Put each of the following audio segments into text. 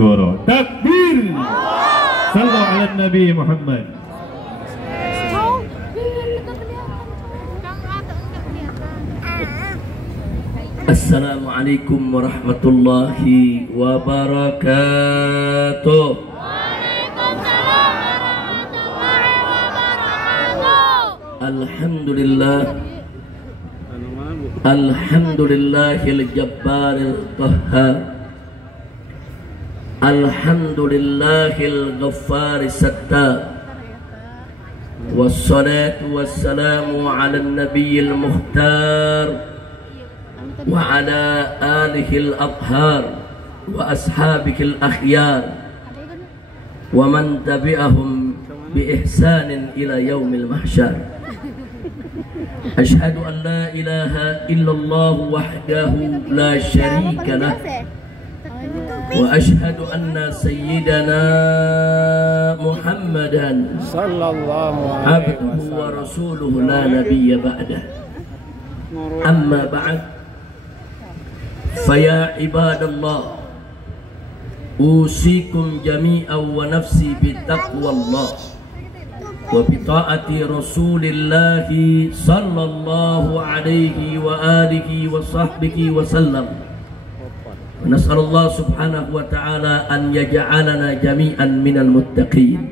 maskuro. Takbir. Sallu ala Nabi Muhammad. Assalamualaikum warahmatullahi wabarakatuh. Waalaikumsalam warahmatullahi wabarakatuh. Alhamdulillah. Alhamdulillahil jabbaril qahhar. Alhamdulillahil ghaffaris sattar. Wassalatu wassalamu ala nabiyil muhtar wa ala alihil athhar wa ashabikil akhyar wa man tabi'ahum bi ihsanin ila yaumil mahsyar. Ashhadu an la ilaha illallah wahdahu la syarika lah wa ashhadu anna sayyidana Muhammadan sallallahu alaihi wasallam wa rasuluhu la nabiyya ba'dah. Amma ba'd. Faya ibadallah, usikum jami'an wa nafsi bitaqwallah wa bita'ati rasulillahi sallallahu alaihi wa alihi wa sahbihi wa sallam. Wa nas'alullah subhanahu wa ta'ala an yaj'alana jami'an minal muttaqin.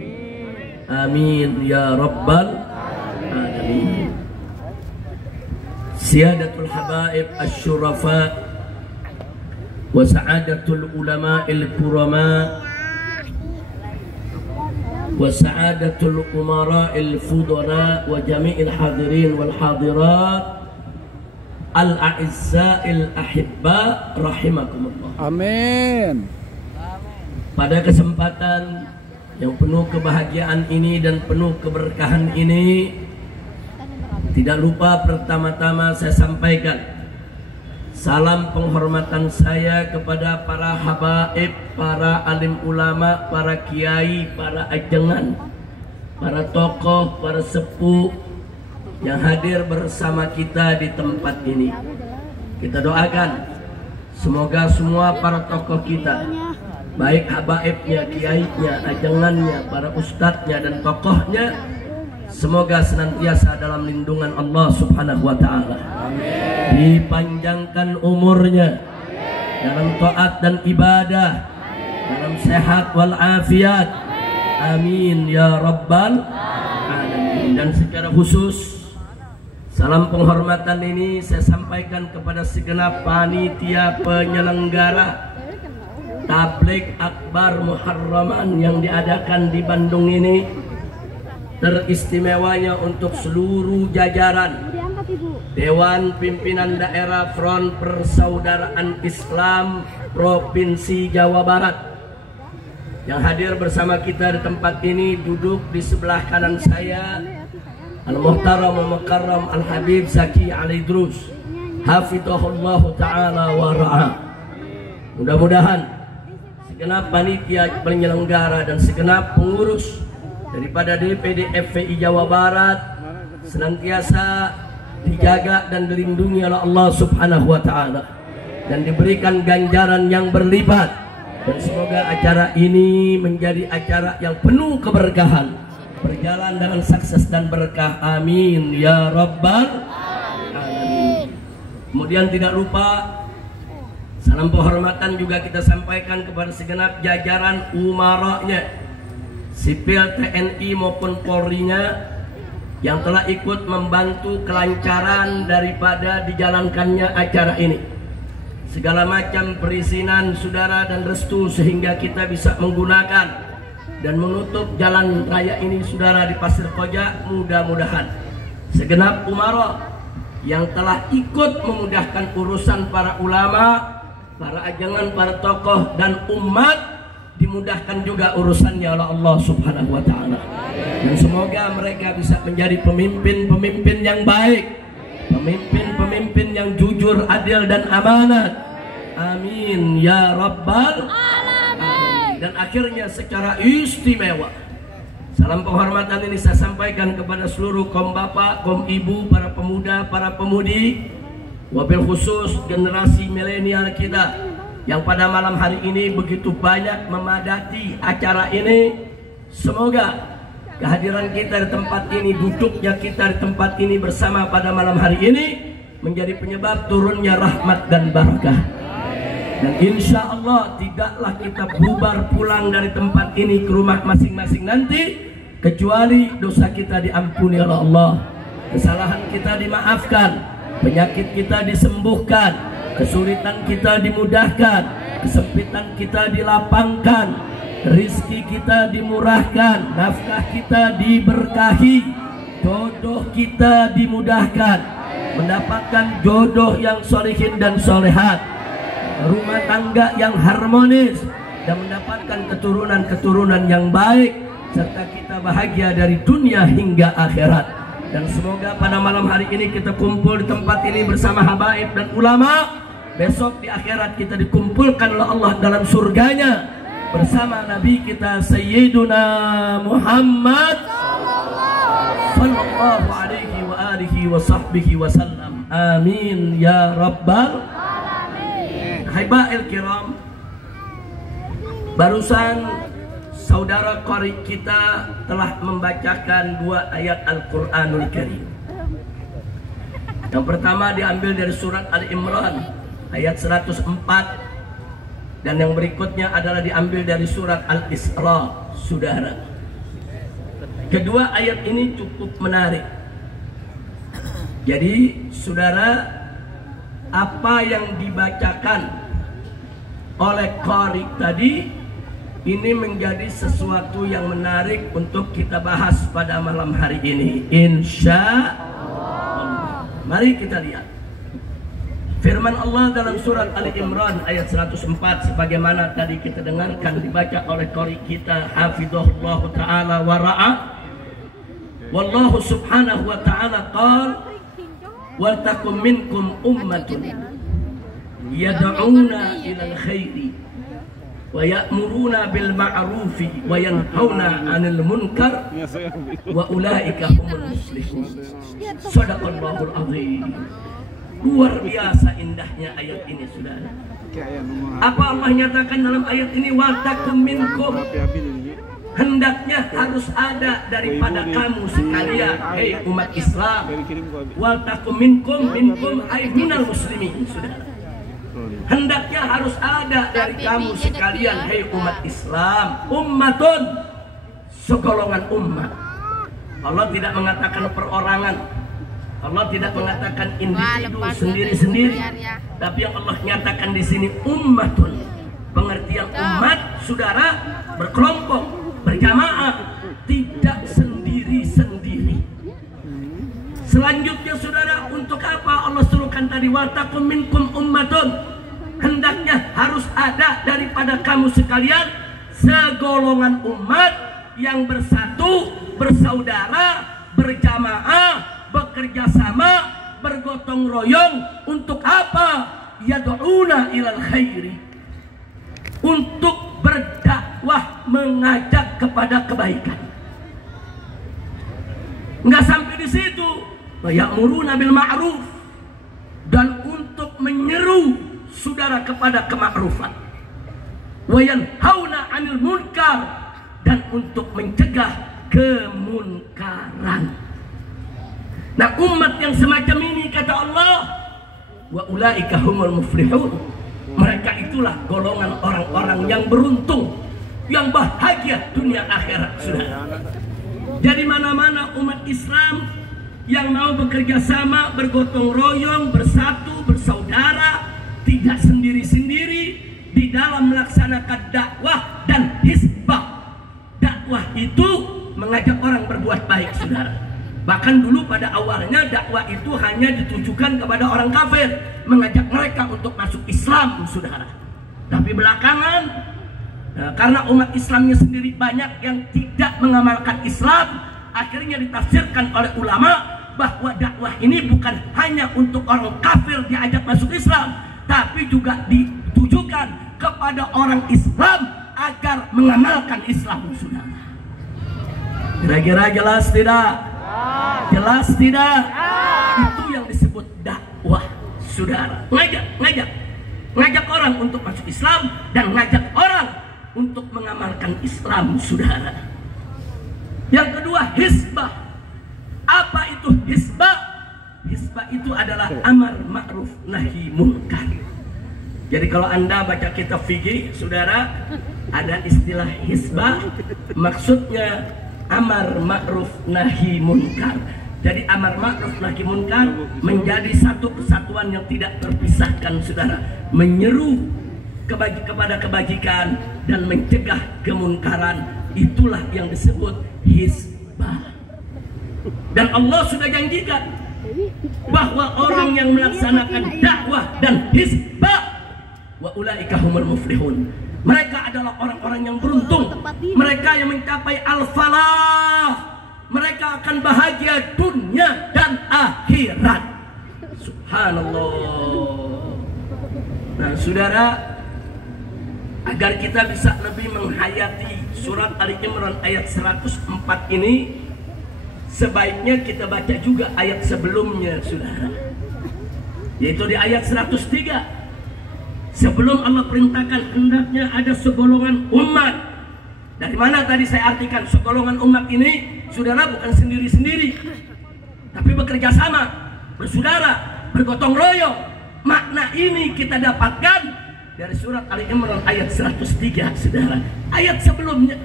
Amin ya rabbal alamin. Siyadatul habaib asy-syurafa wa sa'adatul ulama'il kurama wa sa'adatul umara'il fudala wa jami'il hadirin wal hadirat al-a'izza'il ahibba rahimakumullah. Amin. Pada kesempatan yang penuh kebahagiaan ini dan penuh keberkahan ini, tidak lupa pertama-tama saya sampaikan salam penghormatan saya kepada para habaib, para alim ulama, para kiai, para ajengan, para tokoh, para sepuh yang hadir bersama kita di tempat ini. Kita doakan semoga semua para tokoh kita, baik habaibnya, kiainya, ajengannya, para ustadznya dan tokohnya, semoga senantiasa dalam lindungan Allah subhanahu wa ta'ala. Dipanjangkan umurnya dalam taat dan ibadah, dalam sehat wal afiat. Amin ya rabbal alamin. Dan secara khusus salam penghormatan ini saya sampaikan kepada segenap panitia penyelenggara Tabligh Akbar Muharraman yang diadakan di Bandung ini, teristimewanya untuk seluruh jajaran Dewan Pimpinan Daerah Front Persaudaraan Islam Provinsi Jawa Barat yang hadir bersama kita di tempat ini. Duduk di sebelah kanan saya Al-Muhtaram Al-Mukarram Al-Habib Zaki Al-Idrus, hafizahullah ta'ala wa ra'ah. Mudah-mudahan segenap panitia penyelenggara dan segenap pengurus daripada DPD FPI Jawa Barat senantiasa dijaga dan dilindungi oleh Allah subhanahu wa ta'ala dan diberikan ganjaran yang berlipat, dan semoga acara ini menjadi acara yang penuh keberkahan, berjalan dengan sukses dan berkah. Amin ya rabbal alamin. Kemudian tidak lupa salam penghormatan juga kita sampaikan kepada segenap jajaran umaranya, sipil TNI maupun Polri-nya yang telah ikut membantu kelancaran daripada dijalankannya acara ini. Segala macam perizinan saudara dan restu sehingga kita bisa menggunakan dan menutup jalan raya ini saudara di Pasir Koja. Mudah-mudahan segenap umara yang telah ikut memudahkan urusan para ulama, para ajangan, para tokoh dan umat, dimudahkan juga urusannya oleh Allah subhanahu wa ta'ala. Dan semoga mereka bisa menjadi pemimpin-pemimpin yang baik, pemimpin-pemimpin yang jujur, adil dan amanat. Amin ya rabbal alamin. Dan akhirnya secara istimewa salam penghormatan ini saya sampaikan kepada seluruh kaum bapak, kaum ibu, para pemuda, para pemudi, wabil khusus generasi milenial kita yang pada malam hari ini begitu banyak memadati acara ini. Semoga kehadiran kita di tempat ini, duduknya kita di tempat ini bersama pada malam hari ini menjadi penyebab turunnya rahmat dan barakah. Dan insya Allah tidaklah kita bubar pulang dari tempat ini ke rumah masing-masing nanti kecuali dosa kita diampuni oleh Allah, kesalahan kita dimaafkan, penyakit kita disembuhkan, kesulitan kita dimudahkan, kesempitan kita dilapangkan, rizki kita dimurahkan, nafkah kita diberkahi, jodoh kita dimudahkan, mendapatkan jodoh yang solihin dan solehat, rumah tangga yang harmonis, dan mendapatkan keturunan-keturunan yang baik, serta kita bahagia dari dunia hingga akhirat. Dan semoga pada malam hari ini kita kumpul di tempat ini bersama habaib dan ulama. Besok di akhirat kita dikumpulkan oleh Allah dalam surganya bersama Nabi kita Sayyiduna Muhammad sallallahu alaihi wa alihi wa sahbihi wasallam. Amin ya rabbal alamin. Habail kiram, barusan saudara qari kita telah membacakan 2 ayat Al-Quranul Karim. Yang pertama diambil dari surat Al-Imran ayat 104, dan yang berikutnya adalah diambil dari surat Al-Isra, saudara. Kedua ayat ini cukup menarik. Jadi saudara, apa yang dibacakan oleh qari tadi ini menjadi sesuatu yang menarik untuk kita bahas pada malam hari ini, insya Allah. Mari kita lihat firman Allah dalam surat Ali Imran ayat 104 sebagaimana tadi kita dengarkan dibaca oleh qari kita hafizahullah ta'ala wa ra'a. Wallahu subhanahu wa ta'ala qala wal takum minkum ummatun yad'una ilal khairi wa ya'muruna bil ma'rufi wa yanhauna 'anil munkar wa ulaika humul muflihun. Shadaqallahul azim. Luar biasa indahnya ayat ini, saudara. Apa Allah nyatakan dalam ayat ini? Wa takum minkum, hendaknya harus ada daripada kamu sekalian, hei umat Islam. Wa takum minkum, minkum ay minal muslimin, saudara. Hendaknya harus ada dari kamu sekalian, hei umat Islam, ummatun, segolongan umat. Allah tidak mengatakan perorangan, Allah tidak mengatakan individu sendiri-sendiri, tapi yang Allah nyatakan di sini ummatun. Pengertian umat, saudara, berkelompok, berjamaah, tidak sendiri-sendiri. Selanjutnya saudara, untuk apa Allah suruhkan tadi wa takum minkum ummatun? Hendaknya harus ada daripada kamu sekalian segolongan umat yang bersatu, bersaudara, berjamaah, bekerja sama, bergotong royong. Untuk apa? Yad'una ilal khairi, untuk berdakwah, mengajak kepada kebaikan. Nggak sampai di situ, ya'muruna bil ma'ruf, dan untuk menyeru saudara kepada kemakrufan, wa yanhauna 'anil munkar, dan untuk mencegah kemunkaran. Nah, umat yang semacam ini kata Allah, wa ulaika humul muflihun, mereka itulah golongan orang-orang yang beruntung, yang bahagia dunia akhirat, saudara. Jadi mana-mana umat Islam yang mau bekerja sama, bergotong royong, bersatu, bersaudara, tidak sendiri-sendiri di dalam melaksanakan dakwah dan hisbah. Dakwah itu mengajak orang berbuat baik, saudara. Bahkan dulu pada awalnya dakwah itu hanya ditujukan kepada orang kafir, mengajak mereka untuk masuk Islam, saudara. Tapi belakangan, karena umat Islamnya sendiri banyak yang tidak mengamalkan Islam, akhirnya ditafsirkan oleh ulama bahwa dakwah ini bukan hanya untuk orang kafir diajak masuk Islam, tapi juga ditujukan kepada orang Islam agar mengamalkan Islam, saudara. Kira-kira jelas tidak? Jelas tidak? Itu yang disebut dakwah, saudara. Ngajak. ngajak orang untuk masuk Islam dan ngajak orang untuk mengamalkan Islam, saudara. Yang kedua, hisbah. Apa itu hisbah? Hisbah itu adalah amar ma'ruf nahi munkar. Jadi kalau Anda baca kitab fikih, saudara, ada istilah hisbah, maksudnya amar ma'ruf nahi munkar. Jadi amar ma'ruf nahi munkar menjadi satu kesatuan yang tidak terpisahkan, saudara. Menyeru kepada kebajikan dan mencegah kemunkaran, itulah yang disebut hisbah. Dan Allah sudah janjikan bahwa orang yang melaksanakan dakwah dan hisbah, wa ulaika humul muflihun, mereka adalah orang-orang yang beruntung, mereka yang mencapai al-falah, mereka akan bahagia dunia dan akhirat. Subhanallah. Nah, saudara, agar kita bisa lebih menghayati surat Ali Imran ayat 104 ini, sebaiknya kita baca juga ayat sebelumnya, saudara, yaitu di ayat 103. Sebelum Allah perintahkan hendaknya ada segolongan umat. Dari mana tadi saya artikan segolongan umat ini, saudara, bukan sendiri-sendiri, tapi bekerja sama, bersaudara, bergotong royong. Makna ini kita dapatkan dari surat Ali Imran ayat 103, saudara. Ayat sebelumnya,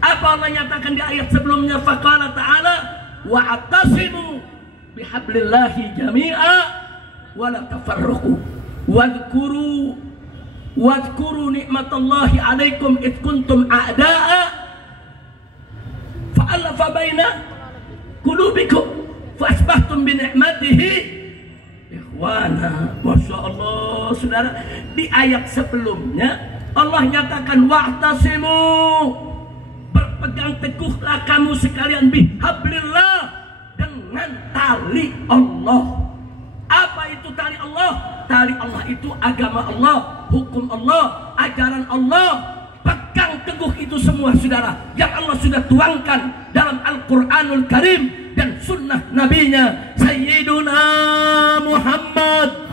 apa Allah nyatakan di ayat sebelumnya? Faqala ta'ala wa'tasimu bihablillahi jami'a wa la tafarraqu wadhkuru ni'matallahi 'alaikum id kuntum a'da'a fa'alafa baina qulubikum fa asbahtum bi ni'matihi ikhwana. Masya Allah, saudara, di ayat sebelumnya Allah nyatakan wa'tasimu, berpegang teguhlah kamu sekalian, bihablillah, dengan tali Allah. Apa itu tali Allah? Tali Allah itu agama Allah, hukum Allah, ajaran Allah. Pegang teguh itu semua, saudara, yang Allah sudah tuangkan dalam Al-Quranul Karim dan sunnah nabinya Sayyiduna Muhammad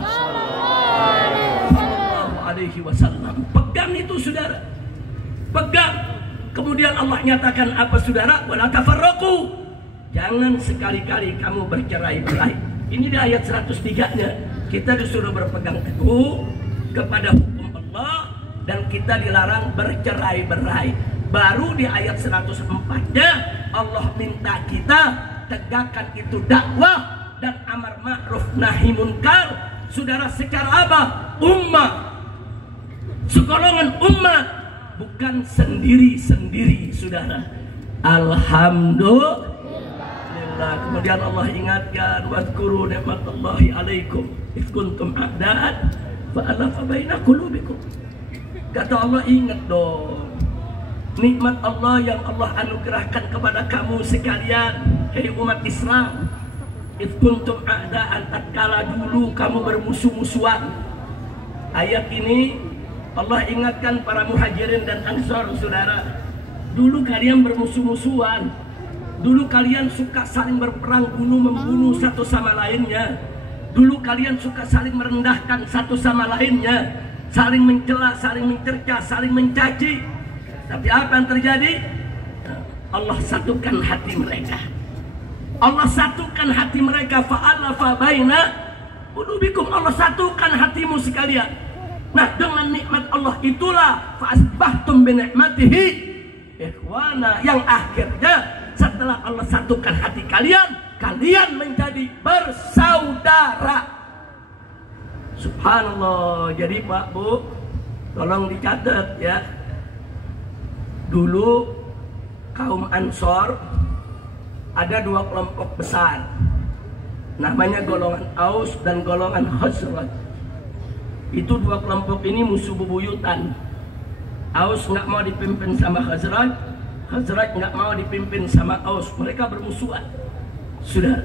sallallahu alaihi wasallam. Pegang itu, saudara, pegang. Kemudian Allah nyatakan apa, saudara? Wala tafarraqu, jangan sekali-kali kamu bercerai-berai. Ini di ayat 103-nya. Kita disuruh berpegang teguh kepada hukum Allah dan kita dilarang bercerai-berai. Baru di ayat 104-nya Allah minta kita tegakkan itu dakwah dan amar ma'ruf nahi munkar, saudara, secara apa? Ummah, segolongan umat, bukan sendiri-sendiri, saudara. Alhamdulillah. Kemudian Allah ingatkan wadhkuru ni'matallahi 'alaikum id kuntum a'da'an fa'alafa baina qulubikum. Kata Allah, ingat dong nikmat Allah yang Allah anugerahkan kepada kamu sekalian, hai umat Islam. Id kuntum a'da'an, tatkala dulu kamu bermusuh-musuhan. Ayat ini Allah ingatkan para muhajirin dan ansor, saudara. Dulu kalian bermusuh-musuhan. Dulu kalian suka saling berperang, bunuh-membunuh satu sama lainnya. Dulu kalian suka saling merendahkan satu sama lainnya, saling mencela, saling mencerca, saling mencaci. Tapi apa yang terjadi? Allah satukan hati mereka. Allah satukan hati mereka. Fa'alafa baina qulubikum, Allah satukan hatimu sekalian. Nah, dengan nikmat Allah itulah fa'asbahtum bi ni'matihi ikhwana, yang akhirnya setelah Allah satukan hati kalian, kalian menjadi bersaudara. Subhanallah. Jadi Pak, Bu, tolong dicatat ya. Dulu kaum Ansor ada dua kelompok besar, namanya golongan Aus dan golongan Khazraj. Itu dua kelompok ini musuh bebuyutan. Aus nggak mau dipimpin sama Khazraj, Khazraj nggak mau dipimpin sama Aus. Mereka bermusuhan, sudah.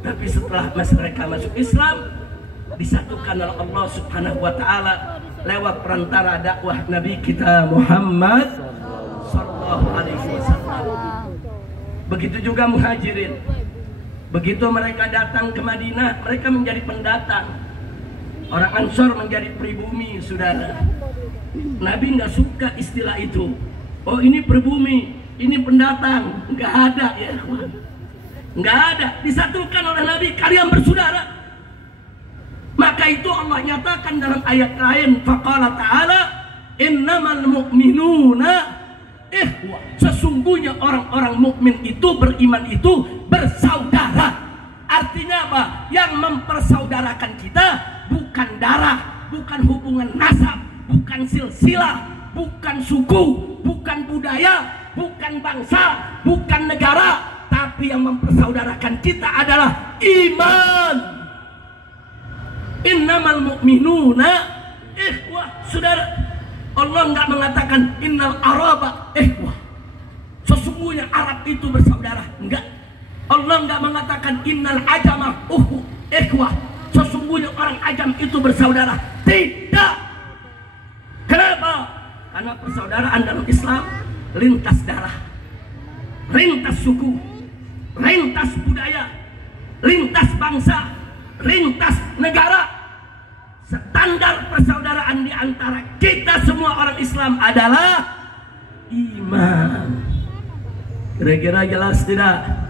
Tapi setelah mereka masuk Islam, disatukan oleh Allah Subhanahu wa Ta'ala lewat perantara dakwah Nabi kita Muhammad sallallahu alaihi wasallam. Begitu juga muhajirin. Begitu mereka datang ke Madinah, mereka menjadi pendatang. Orang Ansor menjadi pribumi, saudara. Nabi nggak suka istilah itu. Oh ini pribumi, ini pendatang. Nggak ada ya, nggak ada. Disatukan oleh Nabi, kalian bersaudara. Maka itu Allah nyatakan dalam ayat lain, faqala ta'ala, innamal mu'minuna ikhwah. Sesungguhnya orang-orang mukmin itu, beriman itu bersaudara. Artinya apa? Yang mempersaudarakan kita bukan darah, bukan hubungan nasab, bukan silsilah, bukan suku, bukan budaya, bukan bangsa, bukan negara, tapi yang mempersaudarakan kita adalah iman. Innamal mu'minuna ikhwah. Saudara, Allah nggak mengatakan innal araba ikhwah. Sesungguhnya Arab itu bersaudara. Enggak. Allah nggak mengatakan innal ajama ikhwah. Sesungguhnya orang ajam itu bersaudara. Tidak. Kenapa? Karena persaudaraan dalam Islam lintas darah, lintas suku, lintas budaya, lintas bangsa, lintas negara. Standar persaudaraan di antara kita semua orang Islam adalah iman. Kira-kira jelas tidak?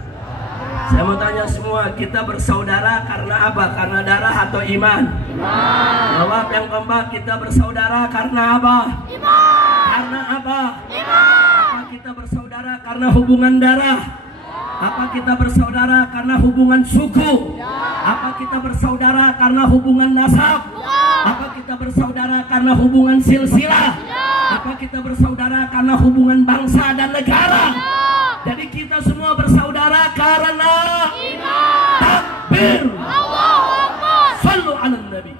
Saya mau tanya semua, kita bersaudara karena apa? Karena darah atau iman? Iman. Jawab yang kompak, kita bersaudara karena apa? Iman. Karena apa? Iman. Apa kita bersaudara karena hubungan darah? Apa kita bersaudara karena hubungan suku? Apa kita bersaudara karena hubungan nasab? Apa kita bersaudara karena hubungan silsilah? Apa kita bersaudara karena hubungan bangsa dan negara? Jadi kita semua bersaudara karena iman. Takbir. Allahu Akbar. Shallu 'alan Nabi.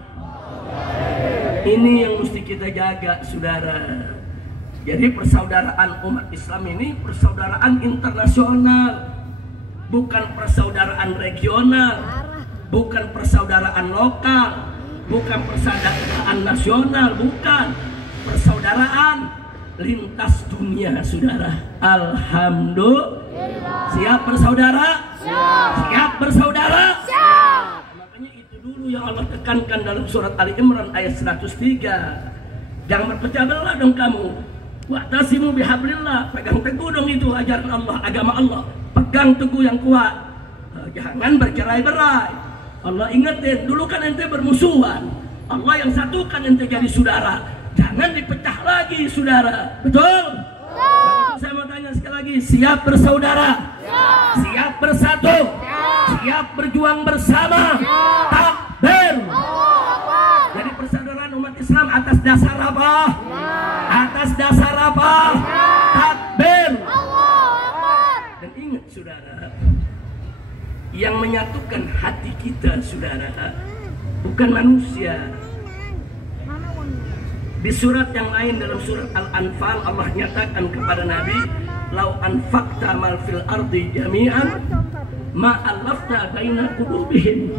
Ini yang mesti kita jaga, saudara. Jadi persaudaraan umat Islam ini persaudaraan internasional, bukan persaudaraan regional, bukan persaudaraan lokal, bukan persaudaraan nasional, bukan persaudaraan lintas dunia, saudara. Alhamdulillah. Siap bersaudara? Siap. Siap bersaudara? Siap. Makanya itu dulu yang Allah tekankan dalam surat Ali Imran ayat 103. Jangan berpecah belah dong kamu. Wa'tasimu bihablillah. Pegang teguh dong itu ajaran Allah, agama Allah. Pegang teguh yang kuat. Jangan bercerai-berai. Allah ingetin, dulu kan ente bermusuhan. Allah yang satukan ente jadi saudara. Jangan dipecah lagi, saudara. Betul? Betul. Saya mau tanya sekali lagi, siap bersaudara? Siap. Siap bersatu? Siap. Siap berjuang bersama? Siap. Takbir. Jadi persaudaraan umat Islam atas dasar apa? Siap. Atas dasar apa? Siap. Takbir. Dan ingat, saudara, yang menyatukan hati kita, saudara, bukan manusia. Di surat yang lain dalam surat Al-Anfal Allah nyatakan kepada Nabi, "Lau anfaqta mal fil ardi jami'an ma allafta baina qulubihim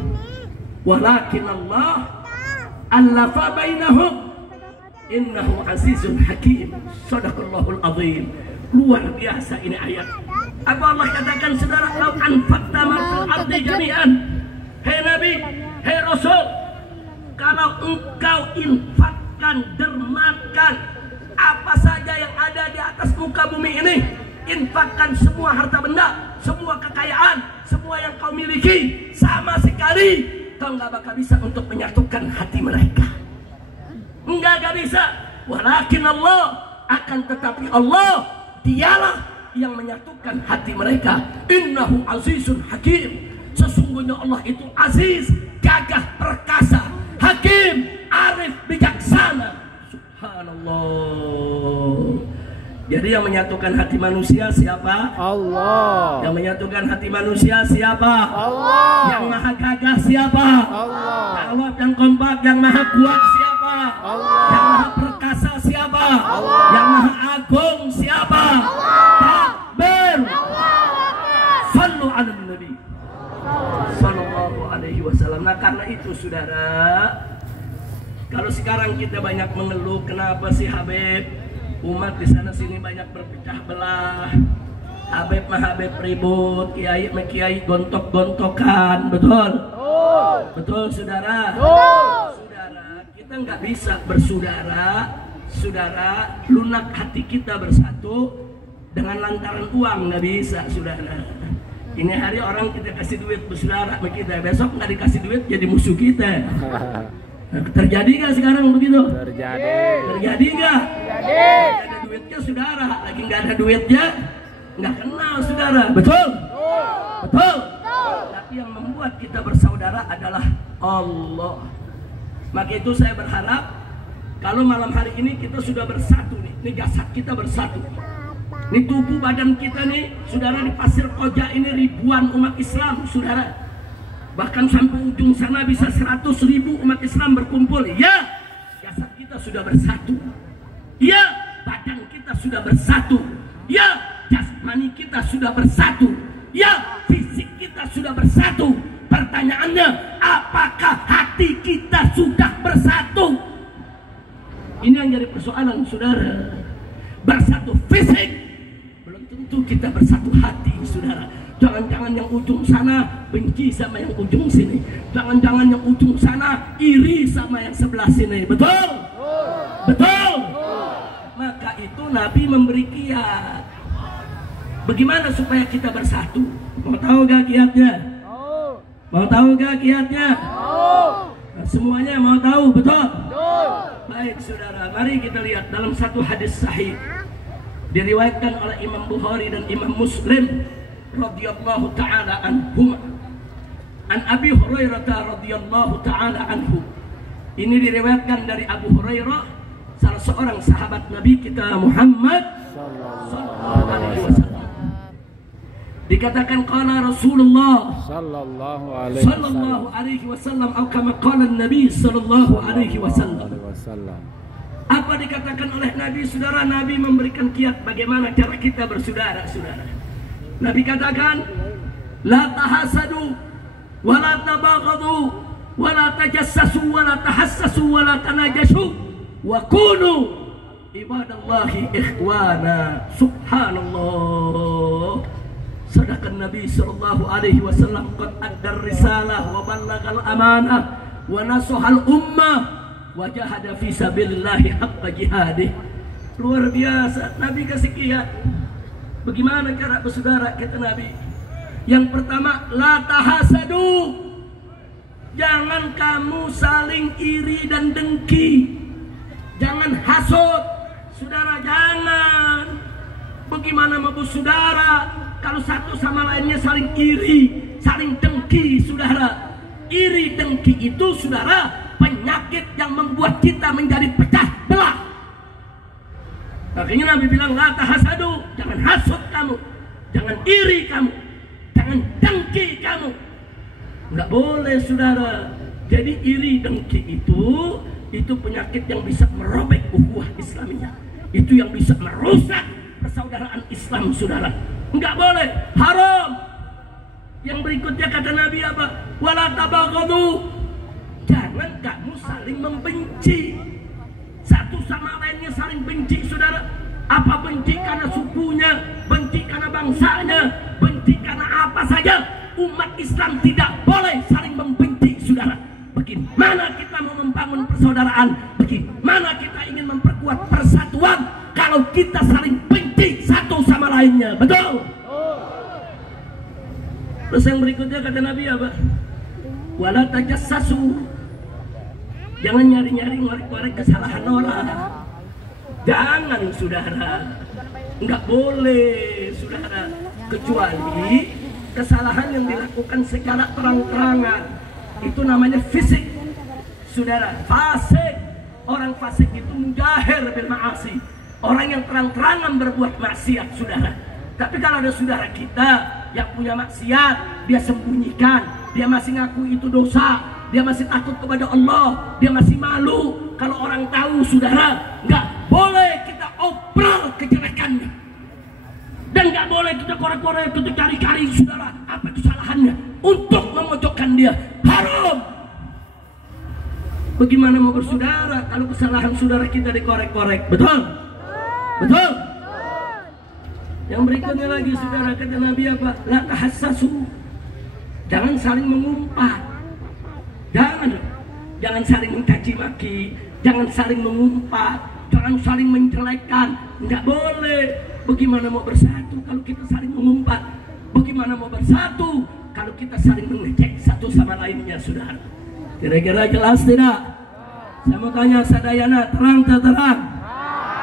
walakin Allah allafa bainahum innahu azizun hakim." Shadaqallahul azim. Luar biasa ini ayat. Apa Allah katakan, saudara? "Lau anfaqta mal fil ardi jami'an." Hei Nabi, hei Rasul, kalau engkau dermakan apa saja yang ada di atas muka bumi ini, infakkan semua harta benda, semua kekayaan, semua yang kau miliki, sama sekali kau nggak bakal bisa untuk menyatukan hati mereka. Enggak bisa. Walakin Allah, akan tetapi Allah, dialah yang menyatukan hati mereka. Innahu azizun hakim. Sesungguhnya Allah itu aziz, gagah perkasa, hakim, arif, bijaksana. Subhanallah. Jadi yang menyatukan hati manusia siapa? Allah. Yang menyatukan hati manusia siapa? Allah. Yang maha gagah siapa? Allah. Jawab yang kompak, yang maha kuat siapa? Allah. Yang maha perkasa siapa? Allah. Yang maha agung siapa? Allah. Takbir. Sallu 'alan Nabi sallallahu alaihi wasallam. Nah, karena itu, saudara, kalau sekarang kita banyak mengeluh, kenapa sih Habib umat di sana sini banyak berpecah belah, Habib mah Habib ribut, kiai mah kiai gontok-gontokan, betul? Betul, saudara? Saudara, kita nggak bisa bersaudara, saudara, lunak hati kita bersatu dengan lantaran uang, nggak bisa, saudara. Ini hari orang kita kasih duit bersaudara sama kita, besok nggak dikasih duit jadi musuh kita. Terjadi nggak sekarang begitu? Terjadi nggak? Ada duitnya saudara, lagi nggak ada duitnya nggak kenal saudara. Betul? Betul. Tapi yang membuat kita bersaudara adalah Allah. Maka itu saya berharap kalau malam hari ini kita sudah bersatu nih, ini jasad kita bersatu. Ini tubuh badan kita nih, saudara, di Pasir Koja ini ribuan umat Islam, saudara. Bahkan sampai ujung sana bisa 100.000 umat Islam berkumpul. Ya, jasad kita sudah bersatu. Ya, badan kita sudah bersatu. Ya, jasmani kita sudah bersatu. Ya, fisik kita sudah bersatu. Pertanyaannya, apakah hati kita sudah bersatu? Ini yang jadi persoalan, saudara. Bersatu fisik belum tentu kita bersatu hati, saudara. Jangan-jangan yang ujung sana benci sama yang ujung sini. Jangan-jangan yang ujung sana iri sama yang sebelah sini. Betul? Betul? Maka itu Nabi memberi kiat. Bagaimana supaya kita bersatu? Mau tahu gak kiatnya? Mau tahu gak kiatnya? Nah, semuanya mau tahu, betul? Baik saudara, mari kita lihat dalam satu hadis sahih diriwayatkan oleh Imam Bukhari dan Imam Muslim radhiyallahu taala anhum. An Abi Hurairah radhiyallahu taala anhu. Ini diriwayatkan dari Abu Hurairah, salah seorang sahabat Nabi kita Muhammad sallallahu alaihi wasallam. Dikatakan qala Rasulullah sallallahu alaihi wasallam atau kama qala Nabi sallallahu alaihi wasallam. Apa dikatakan oleh Nabi, saudara? Nabi memberikan kiat bagaimana cara kita bersaudara, saudara. Nabi katakan, la tahasadu wa la tabaghadu wa la tajassasu wa la tahassasu wa la tanajashu wa kunu ibadallahi ikhwana. Subhanallah. Sadaqan Nabi sallallahu alaihi wasallam, qad addar risalah wa ballagal amanah wa nasahal ummah wa jahada fi sabilillahi haqqa jihadih. Luar biasa, Nabi kasih kiat. Bagaimana cara bersaudara, kata Nabi? Yang pertama, la tahasadu. Jangan kamu saling iri dan dengki. Jangan hasut. Saudara, jangan. Bagaimana mau bersaudara kalau satu sama lainnya saling iri, saling dengki, saudara? Iri dengki itu, saudara, penyakit yang membuat kita menjadi pecah belah. Makanya Nabi bilang, la tahasadu, jangan hasut kamu, jangan iri kamu, jangan dengki kamu. Enggak boleh, saudara. Jadi iri dengki itu penyakit yang bisa merobek ukhuwah Islamiyah. Itu yang bisa merusak persaudaraan Islam, saudara. Enggak boleh, haram. Yang berikutnya kata Nabi apa? Wala tabaghadu. Jangan kamu saling membenci. Satu sama lainnya saling benci, saudara. Apa benci karena sukunya, benci karena bangsanya, benci karena apa saja. Umat Islam tidak boleh saling membenci, saudara. Bagaimana kita mau membangun persaudaraan? Bagaimana kita ingin memperkuat persatuan kalau kita saling benci satu sama lainnya? Betul? Terus yang berikutnya kata Nabi apa? Wala tajassasu. Jangan nyari-nyari, ngorek-ngorek kesalahan orang. Jangan, saudara. Enggak boleh, saudara. Kecuali kesalahan yang dilakukan secara terang-terangan. Itu namanya fisik, saudara. Fasik. Orang fasik itu mujahir bil ma'asi. Orang yang terang-terangan berbuat maksiat, saudara. Tapi kalau ada saudara kita yang punya maksiat, dia sembunyikan, dia masih ngaku itu dosa, dia masih takut kepada Allah, dia masih malu kalau orang tahu, saudara. Nggak boleh kita obrol kejelekannya, dan nggak boleh kita korek-korek, kita cari-cari, saudara, apa kesalahannya untuk memojokkan dia. Haram. Bagaimana mau bersaudara kalau kesalahan saudara kita dikorek-korek? Betul? Betul? Yang berikutnya lagi, saudara, kata Nabi apa? La tahassasu. Jangan saling mengumpat. Jangan. jangan saling mencaci maki, jangan saling mengumpat, jangan saling menjelekkan. Nggak boleh. Bagaimana mau bersatu kalau kita saling mengumpat? Bagaimana mau bersatu kalau kita saling mengejek satu sama lainnya, saudara? Kira-kira jelas tidak? Saya mau tanya sadayana, terang tak terang?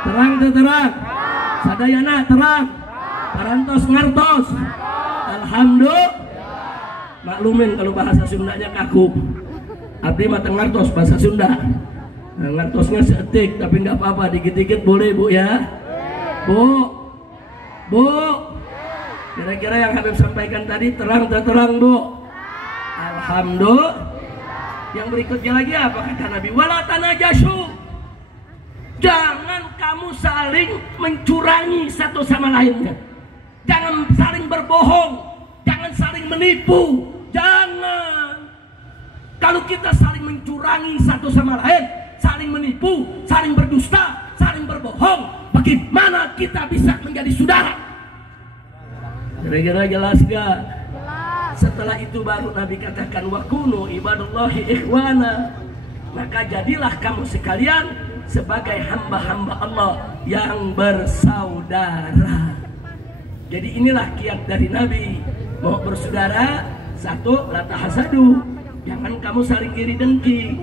Terang tak terang? Sadayana terang? Parantos ngartos? Alhamdulillah. Maklumin kalau bahasa Sundanya kaku. Abdi mah ngartos bahasa Sunda. Nah, ngartosnya seetik tapi nggak apa-apa, dikit-dikit boleh Bu ya. Bu, kira-kira yang Habib sampaikan tadi terang tak terang Bu? Alhamdulillah. Yang berikutnya lagi apa kata Nabi? Wala tanajashu. Jangan kamu saling mencurangi satu sama lainnya. Jangan saling berbohong, jangan saling menipu, jangan. Kalau kita saling mencurangi satu sama lain, saling menipu, saling berdusta, saling berbohong, bagaimana kita bisa menjadi saudara? Kira-kira jelas gak? Setelah itu baru Nabi katakan wa kunu ibadullahi ikhwana. Maka jadilah kamu sekalian sebagai hamba-hamba Allah yang bersaudara. Jadi inilah kiat dari Nabi. Mau bersaudara, satu, la tahasadu, jangan kamu saling iri dengki,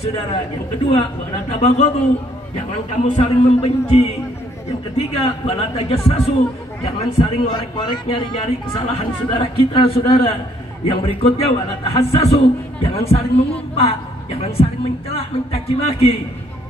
saudara. Yang kedua, wala tabaghadu, jangan kamu saling membenci. Yang ketiga, wala tajassasu, jangan saling ngorek-ngorek, nyari-nyari kesalahan saudara kita, saudara. Yang berikutnya, wala tahassasu, jangan saling mengumpat, jangan saling mencela, mencaci maki.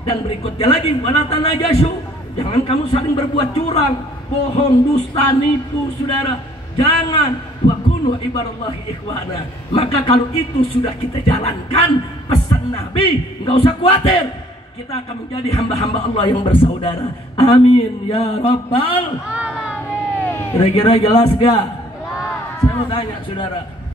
Dan berikutnya lagi, wala tanajashu, jangan kamu saling berbuat curang, bohong, dusta, nipu, saudara. Jangan. Wa kunu ibadallahi ikhwana. Maka kalau itu sudah kita jalankan pesan Nabi, nggak usah khawatir, kita akan menjadi hamba-hamba Allah yang bersaudara. Amin ya rabbal alamin. Kira-kira jelas gak? Saya mau tanya saudara,